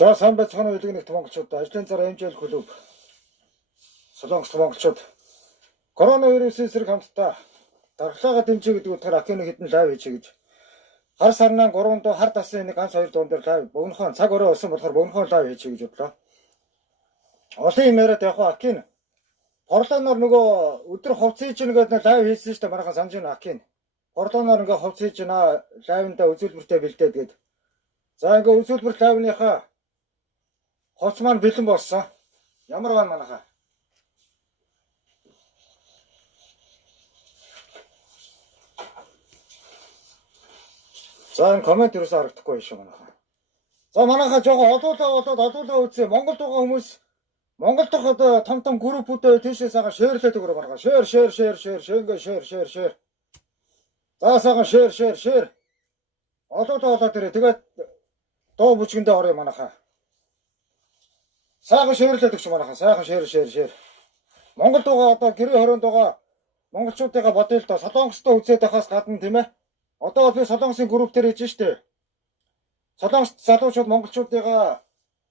За сайн байцгаана уу нэгт монголчууд ажлын цар хэмжээл клуб Солонгос монголчууд коронавирусын эсрэг хамтдаа дархлаагаа дэмжиж гэдэг утгаар Акины хэдэн лайв хийчихье гэж хар сарнаа 3 доо хар тасын нэг ганц 2 дуун дээр лайв богинохон цаг өрөө болсон болохоор богинохон лайв хийчихье гэж бодлоо. Олон юм яриад яг Акин Орлоноор нөгөө өдөр хувц хийж нэгэд лайв хийсэн шүү дээ. Маргаан санаж байна Акин. Орлоноор ингээ хувц хийж байна лайвнда үзүүлбэртэй бэлдээд гээд. За ингээ үзүүлбэр лайвныхаа хувц маань бэлэн болсон. Ямар байна манайхаа? За энэ комент юусаа харагдахгүй юм шиг манайхаа. За манайхаа жоохон олуулаа үзье. Монголд байгаа хүмүүс Монгол дахь одоо том группүүдээ тийшээ сайхан шеэрлээд өгөрөө манайхаа. Шеэр. Ингээ шеэр. За сайхан шеэр. Олуулаа дээрээ тэгээд дуу бүжгэндээ орё манайхаа. Сайхан шеэрлээд өгч манайхаа. Сайхан шеэр. Монголд байгаа одоо гэрээ хорионд байгаа монголчуудыгаа бодъё л доо. Солонгостой үзээд байхаас гадна тийм ээ. Одоо би Солонгосын групп дээр хийж штэ. Солонгос залуучууд монголчуудыгаа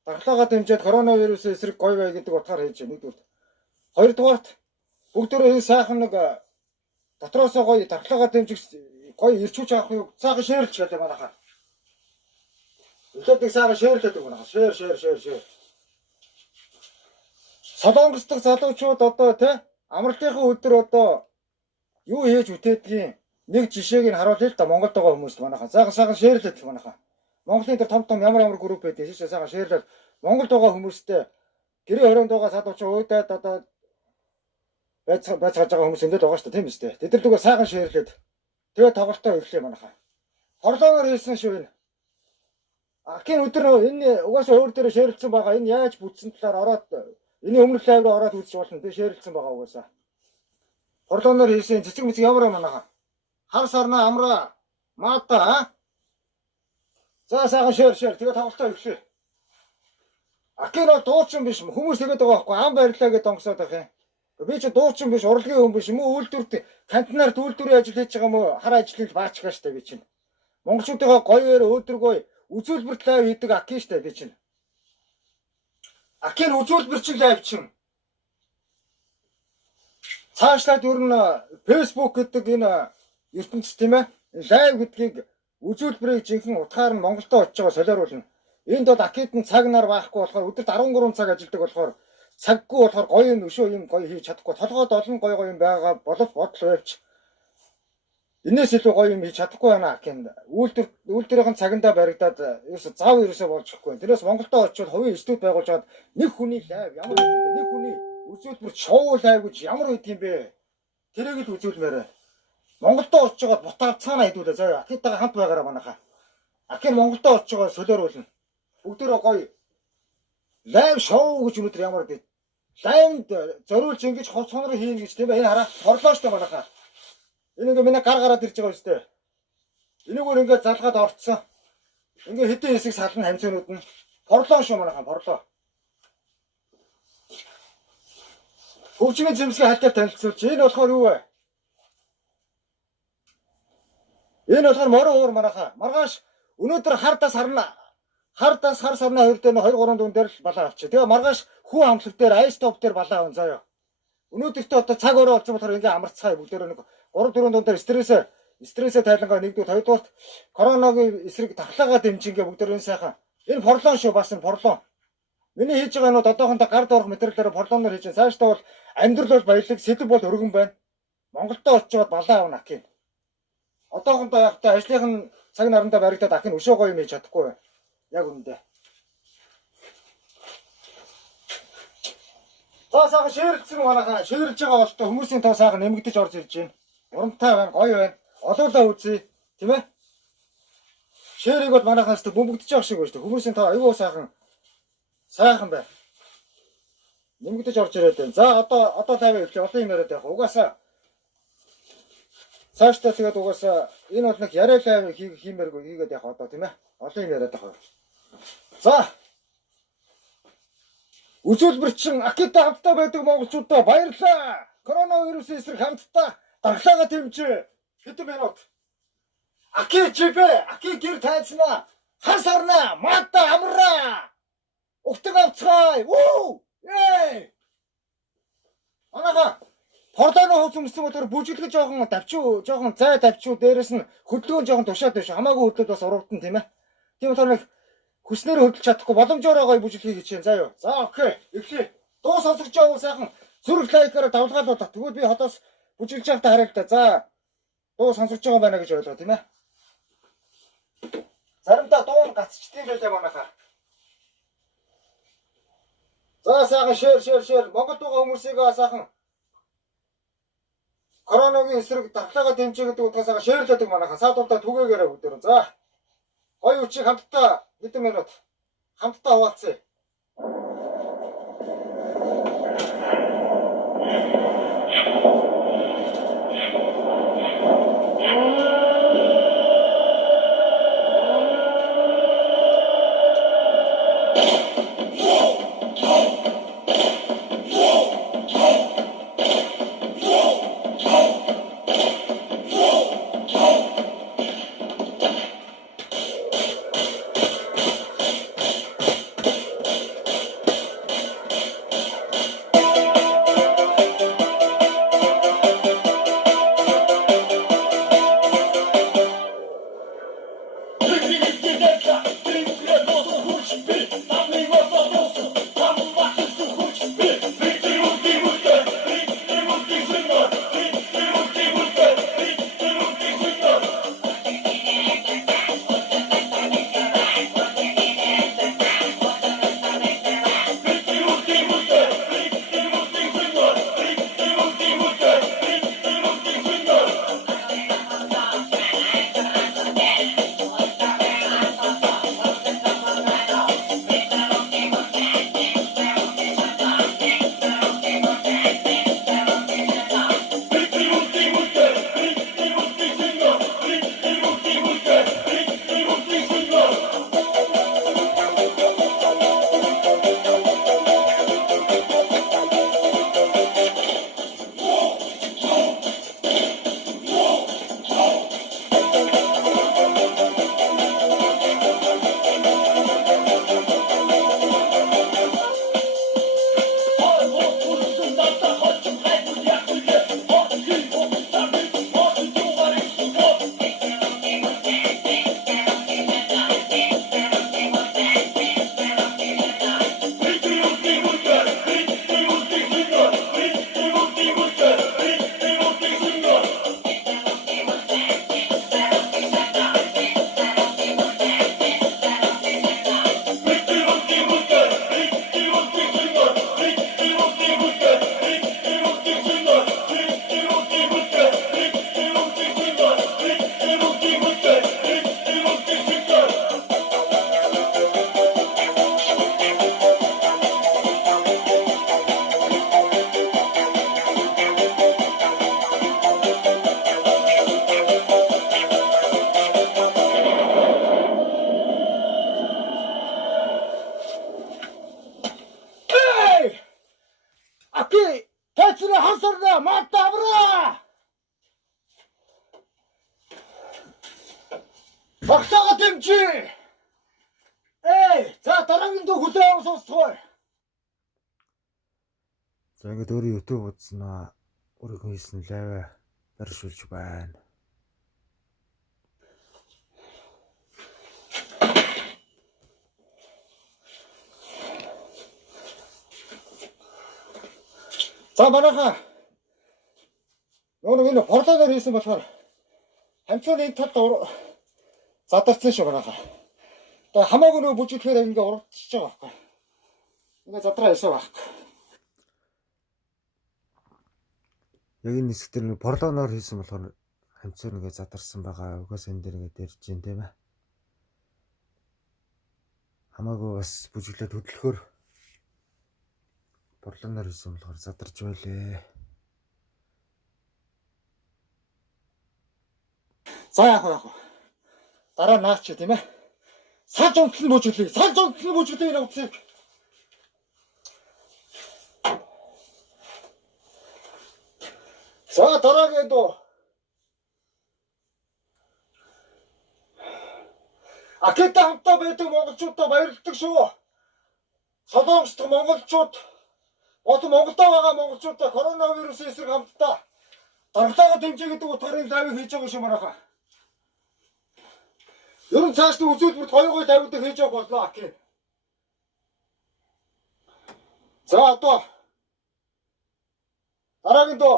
дархлаагаа дэмжиж коронавирусын эсрэг гоё бай гэдэг утгаар хийж байна. Нэгдүгээр. Хоёрдугаарт бүгдөө энэ сайхан нэг дотроосоо гоё дархлаагаа дэмжих гоё ирчүүч авах юу сайхан шеэрлж гэдэг манайхаа. Өдөрт сайхан шеэрлээд өгнө. Шеэр. Солонгос дахь залуучууд одоо тий амралтынхаа өдөр одоо юу хийж үтээдгийг нэг жишээг нь харуулъя л да. Монголд байгаа хүмүүст манайхаа сайхан шеэрлээд манайхаа. Монголын дээр том ямар групп байдаг тийш сайхан шеэрлээд Монголд байгаа хүмүүстэй гэрээ хорионд байгаа залуучууд уудаад одоо байцгааж байгаа хүмүүс эндээд байгаа шүү дээ тийм биз дээ. Тэд нар зүгээр сайхан шеэрлээд тэгээ тоглолтоо өглөө манайхаа. Хорлооноор хийсэн шүү энэ. Акин өдөр энэ угаасаа өөр дээр шеэрлсэн байгаа. Энэ яаж бүтсэн талаар ороод энэ өмнөх лайв руу ороод үзэж болно. Тэгээ шеэрлсэн байгаа угаасаа. Хорлооноор хийсэн цэцэг мэцэг ямар манайхаа. Хар сарнаа амраа маата. За сайхан шеэр тэгээ тоглолтоо өглөө. Акин бол дуучин биш хүмүүс тэгээд байгаа байхгүй ам барилаа гэдээ онгосоод байх юм. Би ч дуучин биш урлагийн хүн биш юм уу үйлдвэрт кантинаар үйлдвэрийн ажил хийж байгаа юм уу хар ажлын баачгаа штэ би чинь. Монголчуудынхаа гоёэр өдрөгөө үзүүлбэрт лайв хийдэг Акин штэ би чинь. Акин үзүүлбэр чинь лайв чинь. Цаашлаад ер нь Facebook гэдэг энэ ертөнцийн тийм ээ лайв гэдгийг үзүүлбэрийг жинхэнэ утгаар нь Монголдо очиж байгаа солиоруулна. Энд бол Акид нь цаг нар байхгүй болохоор өдөрт 13 цаг ажилладаг болохоор цаггүй болохоор гоё юм өшөө юм гоё хийж чадахгүй. Толгойд олон гоё юм байгаа боловч бодол байвч энэс илүү гоё юм хийж чадахгүй байна Акинд. Үйлдвэрийн цагандаа баригдаад ерөөсөө болчихгүй. Тэрээс Монголдо очиод хувийн институт байгуулж аваад нэг хүний лайв ямар гэдэг нэг хүний үзүүлбэр шоу лайв гэж ямар үед юм бэ? Тэрийг л үзүүлмээрээ. Монголдо очиж байгаа бутаар цаана хэдүүлээ заяа. Акидтайгаа хамт байгаараа манайхаа. Акин Монголдо очиж байгаа солиоруулна. Бүгдөө гоё лайв шоу гэж өнөөдөр ямар гэдэг. Лайвд зориулж ингэж хов сонор хийн гэж тийм ээ. Энэ хараа хорлоо штэ манайхаа. Энэ ингээ миний гараад ирж байгаа штэ. Энийгээр ингээ залгаад орцсон. Ингээ хэдэн хэсэг сална хамцаанууд нь. Хорлоо шүү манайхаа хорлоо. Хөгжмийн зэмсгээ хальтаар танилцуулж. Энэ болохоор юу вэ? Энэ болохоор морин уур манайхаа. Маргааш өнөөдөр хар сарнаа 2 дээр 2-3 дуун дээр л балаа авчи. Тэгээ маргааш хүү амлаг дээр айстоп дээр балаа аван заяа. Өнөөдөртөө одоо цаг өрөө болсон болохоор ингээ амарцгаая бүгдөө нэг 3-4 дуун дээр стрессээ Стрессээ тайлангаа нэгдүгээр, хоёрдугаар коронагийн эсрэг тахлагаа дэмжингээ бүгдээр энэ сайхан. Энэ порлон шүү, бас энэ порлон. Миний хийж байгаа нь одоохондоо гард орох материалаараа порлоноор хийж байгаа. Цаашдаа бол амьдрал бол баялаг, сэдв бол өргөн байна. Монголдо очиод балаа авна ахин. Одоохондоо яг та ажлынхан цаг нарандаа баригдаад ахин өшөө гоё юм хийж чадахгүй. Яг үндэ. За сайхан шеэрлсэн манайхаа шеэрлж байгаа болтой хүмүүсийн тоо сайхан нэмэгдэж орж ирж байна. Урамтай байна, гоё байна. Олоолаа үзье, тийм ээ? Шеэрийг бол манайхаас бөмбөгдөж байгаа шиг байна шүү дээ. Хүмүүсийн тоо аюу сайхан байна. Нэмэгдэж орж ирээд байна. За одоо тавиа хэлээ. Одоо юм яриад явах. Угаасаа цаашдаа тэгээд угаасаа энэ бол нэг яриалаа хиймээргүй хийгээд явах одоо тийм ээ. Олон юм яриад явах. За үзүүлбэрчин Акита хамтдаа байдаг монголчуудаа баярлалаа. Коронавирусын эсрэг хамтдаа дархлаагаа дэмжээ. Хэдэн минут. Аки жибэ, аки гэр тайцнаа. Хан сарнаа, мата амраа. Угтаг авцгаая. Уу! Эй! Манайха Пордоно хууц өмсөн өдөр бүжиглэж жоохон зай тавьчуу дээрэс нь хөдөлгөөн жоохон тушаад биш. Хамаагүй хөдлөл бас урагдан тийм ээ. Тийм болохоор нэг хүснээр хөдөлж чадахгүй боломжоор гоё бүжиглэхийг хичээн. За юу. За окей. Эхлэе. Дуу сонсогч яваа сайхан зүрх лайкаараа давлгаалуулах. Тэгвэл би хотоос бүжиглэж байхдаа хараа л да. За. Дуу сонсогч байгаа байна гэж ойлгоо тийм ээ. Заримдаа дуу гацчдیں۔ Байлаа манайхаа. За сайхан шеэр. Монгол байгаа хүмүүсийг сайхан коронагийн эсрэг дархлаагаа дэмжиж гэдэг утгасаа шеэрлэдэг манайхаа. Саадуулдаа түгээгээрээ бүгдээр. За. Гоё үчиг хамтдаа хэдэн минут хамтдаа хуваалцъя. Хансарна матавра. Багтаага дэмжээ. За дараагийн дуу хүлээн сонсгоо. За ингээд өөрөө YouTube үзсэн аа. Өөрийнхөө хийсэн лайв барьшуулж байна. За манайхаа нөгөө энэ борлооноор хийсэн болохоор хамчууны энэ талд задарсан шүү манайхаа. Тэгээ хамаагүй нөгөө бүжиглэхээр ингээ урагдчихж байгаа байхгүй. Ингээ задраа хийсэн байхгүй. Яг энэ хэсэг дээр нэг борлооноор хийсэн болохоор хамцаар ингээ задарсан байгаа. Угаас энэ дээр ингээ дэрж जैन тийм ээ. Хамаагүй бас бүжиглээд хөдлөхөөр борлооноор хийсэн болохоор задарч байлээ. За яах вэ? Дараа наач тийм ээ. Салж унтлан бүжиглэе. Салж унтлан бүжиглэе энэ утсыг. За дараагийн дуу. Акита хамтаа байдаг монголчуудаа баярлалдаг шүү. Солонгос дахь монголчууд болон Монголдо байгаа монголчуудаа коронавирусын эсрэг хамтдаа дархлаагаа дэмжиж гэдэг утгаарыг лайв хийж байгаа шүү манайхаа. Ер нь цааш нь үзүүлбэрт гоё тавиудаг хийж явах боллоо аки. За одоо дараагийн дуу.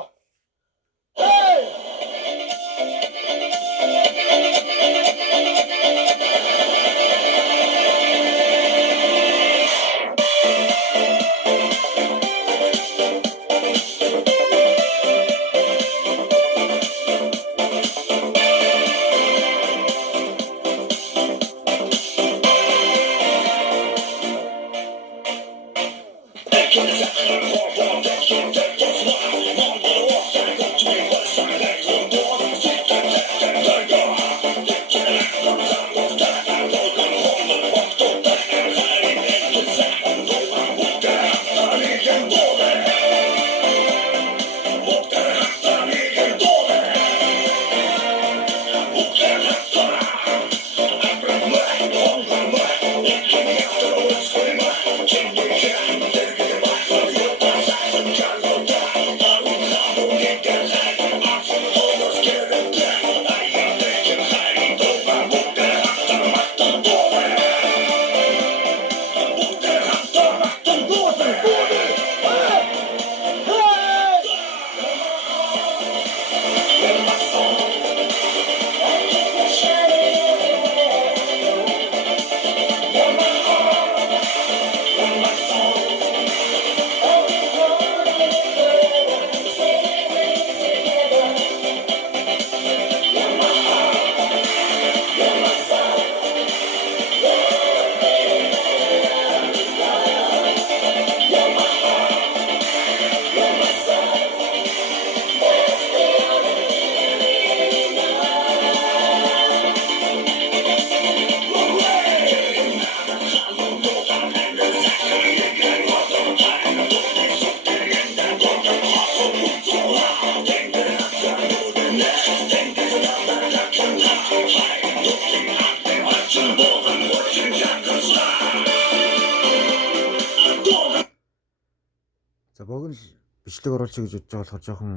За богино л бичлэг оруулчих гэж бодож байгаа болохоор жоохон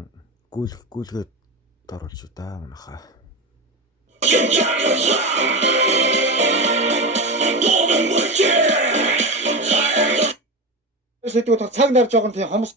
гүйлгээд оруулчих да манайхаа. Сэдвүүд цаг нар жоохон тийм хомс.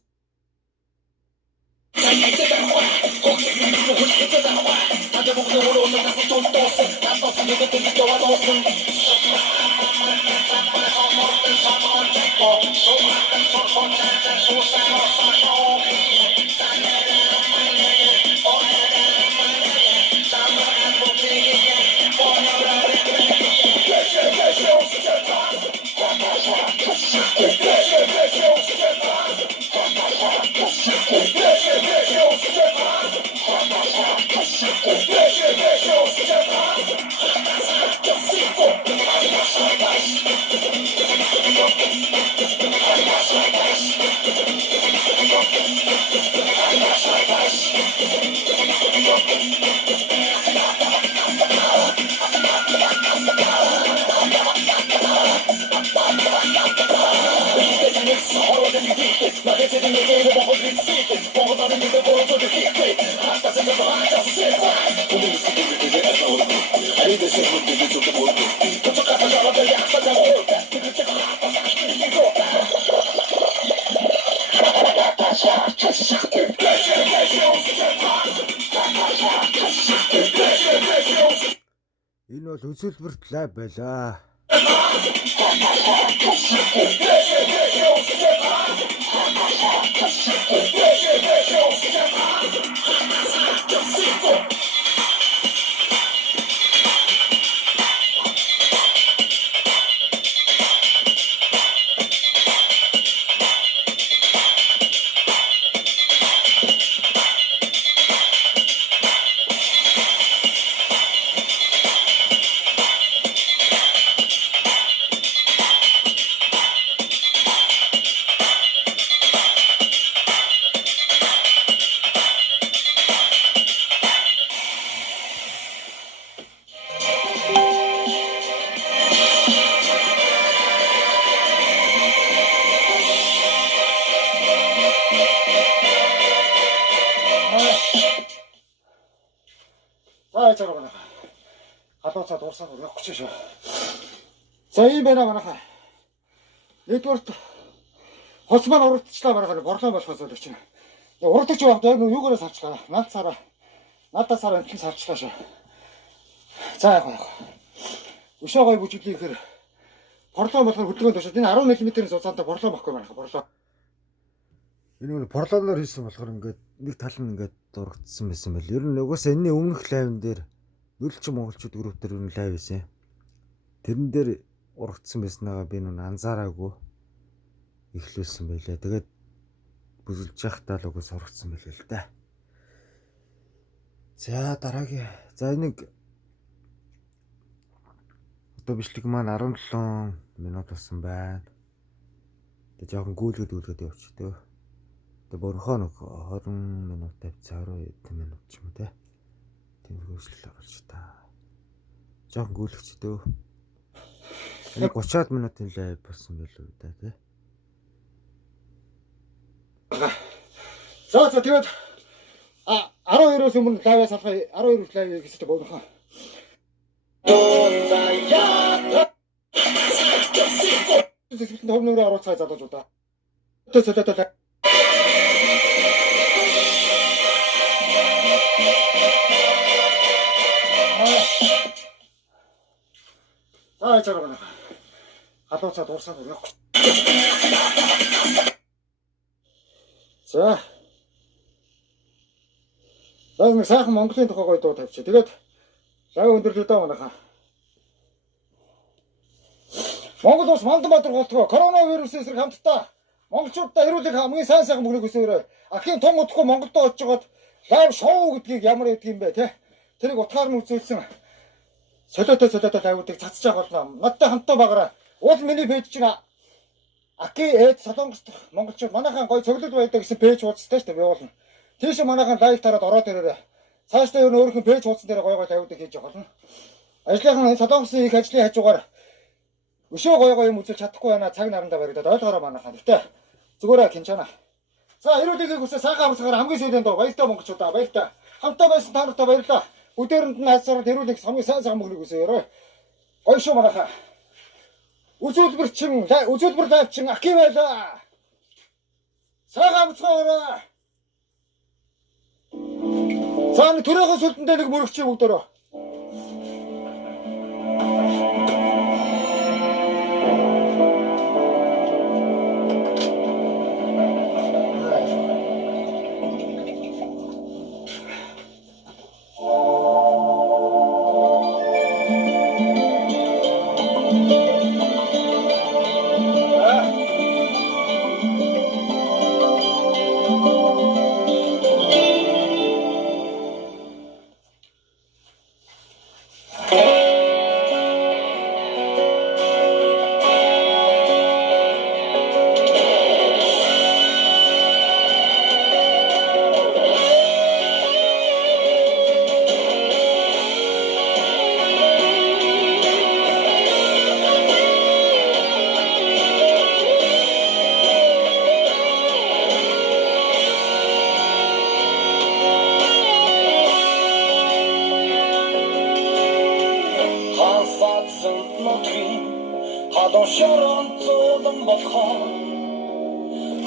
Энэ бол үзүүлбэрт лайв байлаа. За яж байгаа манайха. Халууцаа дуусаад явах гэж шүү. За ийм байна манайха. Нэгдүгээрт хоц маань урагдчихлаа манайха борлоо болохоос л чинь. Урагдчих явахдаа яг юугаараа сарчлаа. Надад сар амтлан сарчлаа шүү. За яг. Өшөө гой бүжиглэхээр борлоо болохоор хөдөлгөөнд очоод энэ 10 мм-ийн зузаантай борлоо баггүй манайха борлоо. Энэ нь борлооноор хийсэн болохоор ингээд нэг тал нь ингээд дурагдсан байсан байл. Ер нь угаасаа энэний өмнөх лайвн дээр нөлч монголчууд групп дээр ер нь лайв хийсэн. Тэрэн дээр урагдсан байснаагаа би нүн анзаараагүй эхлүүлсэн байлаа. Тэгээд бүзэлж явахдаа л угаас урагдсан байлаа л да. За дараагийн. За энийг одоо бичлэг маань 17 минут болсон байна. Тэгээд жоохон гүйлгээд явчихдаг. Тэгээ борхоо нэг 20 минут тавьцаа 20 минут ч юм уу те. Тэмэрхүү үйлчлэл гарч та. Жохон гүйлгчдөө. Нэг 30-аад минутын лайв болсон байлгүй да те. За тэгээд 12-оос өмнө лайваас алхаа 12-оос лайв гэсэн чинь боохоо. Зөвхөн хөвнөрөө оруулцгаа задаж удаа. Тэсэлтэй. За яж байгаа наа. Халууцаа дуусаад явах. За. Нэг сайхан Монголын тухай гоё дуу тавьчих. Тэгээд лайв өндөрлөө даа манайха. Монгол улс Манданбаатар голтгоо коронавирусын эсрэг хамтдаа монголчуудаа эрүүлэх хамгийн сайн мөнгөнийг өсөөрэй. Ахын тун утгагүй Монголд очиж гоод лайв шоу гэдгийг ямар гэдэг юм бэ те. Тэрийг утгаар нь үзүүлсэн. Солиотой тавиудыг цацж байгаа болно. Надтай хамтдаа багаараа. Уул миний пэйж чинь Аки эд Солонгост монголчууд манайхан гоё цоглол байдаг гэсэн пэйж хуудастай шүү дээ би болно. Тийш манайхан лайв тараад ороод ирээрэй. Цаашдаа юу нөөрхөн пэйж хуудсан дээр гоё тавиудыг хийж явах болно. Ажлынхан Солонгосын их ажлын хажуугаар өшөө гоё юм үзүүлж чадахгүй байна. Цаг нарандаа баригдаад ойлгоорой манайхан. Гэтэ зүгээрээ кинчана. За эрүүлэгийг хүсээ сайхан амсгаар хамгийн сүүлийн доо баяртай монголчуудаа баяртай. Хамтаа байсан та нартай баярлалаа. Өдөрөнд нь хасаар эрүүлэх хамгийн сайн мөнгөнийг өсөөрэй. Гоё шүү манайхаа. Үзүүлбэр лайв чин Аки байлаа. Сайхан амсгаараа. Цаана төрөөхөн сүлдэндээ нэг мөрөгч бүгдөө.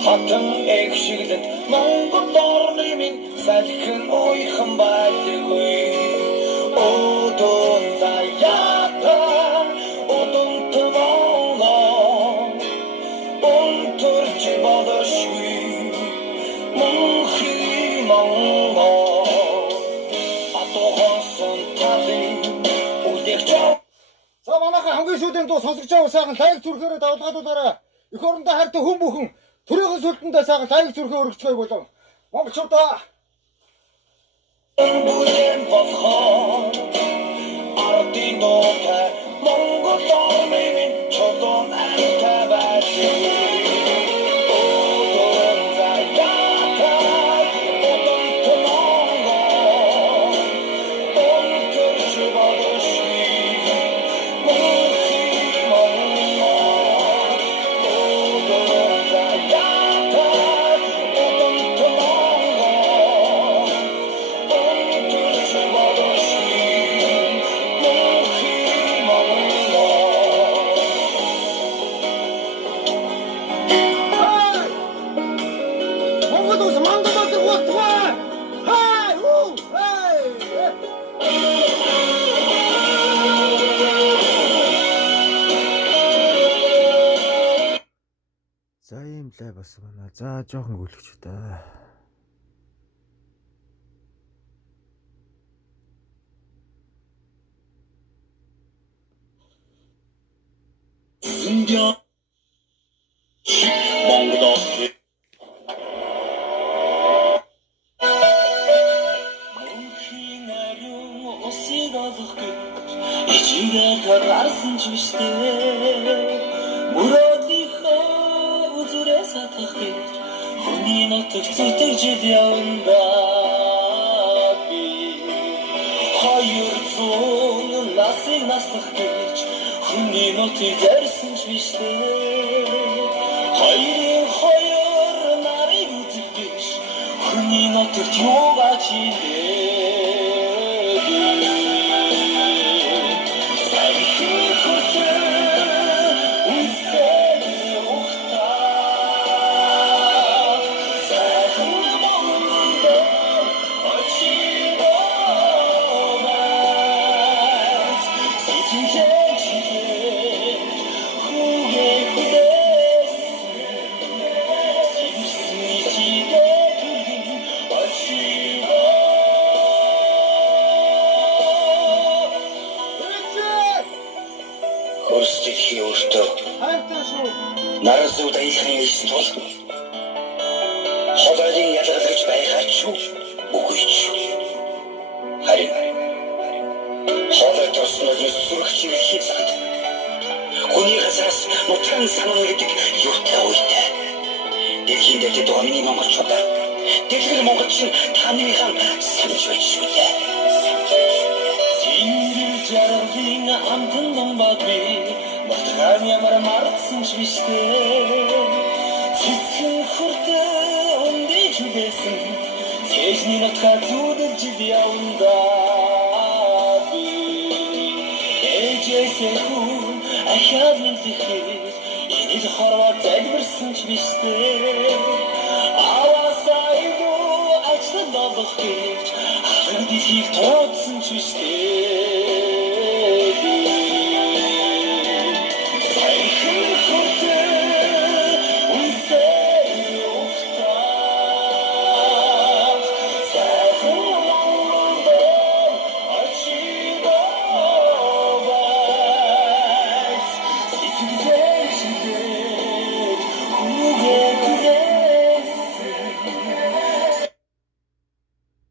Хатан эх шиглэд Монгол орны минь салхин ойхан байдаггүй. Өдөн заяа За манайхаа хамгийн сүүлийн дуу сонсогч байгаа сайхан лайк зүрхээрээ давлгаадуулаарай. Эх орондоо хайртай хүн бүхэн төрийн сүлдэндээ сайхан лайк зүрхээ өргөцгөөе болов. Монголчуудаа бүлээн болгоо ардын дуутай Монгол орнын чулуун амтай байдаг. Монгол улс Монголд утгаа. Хай уу. Хай. За ийм лай бас байна. За жоохон гүйлгэж та. Сүндё Монгол усыг олох гэж ичигээр гарсан ч биштэй мөрөөдийнхөө үзүрээ сатах гэж хүний нутаг зүтгэж явна би 200 насыг наслах гэж хүний нутаг зарсан ч биштэй хоёрын хоёр нарыг үзэх гэж хүний нутагт юугаа чинээ Хөрсдөлхийн өртөө Хайртай шүү. нарасууд аялахын ирсэн тул холойдын ялгалагч байхаач шүү үгүй ч харин холойд тосног сүрх чивхий зат хүний хасаас нутгийн санаа гэдэг юутай үйтэй дэлхийн дэд домны монголчууд дэлгэр монголчин таныхан санаж байж шүү дээ жаргалын амтан бомбаби батган ямар марцсан ч биштэй цэцэн хүртэ өндэж үдээсэн цэжний нутгаа зүудэлж явна би ээжээсээ хүн ахаад мэдрэхэд энийг хорвоо залбирсан ч биштэй аваасаа юу ажлал болох гэж харагдихийг тооцсон ч биштэй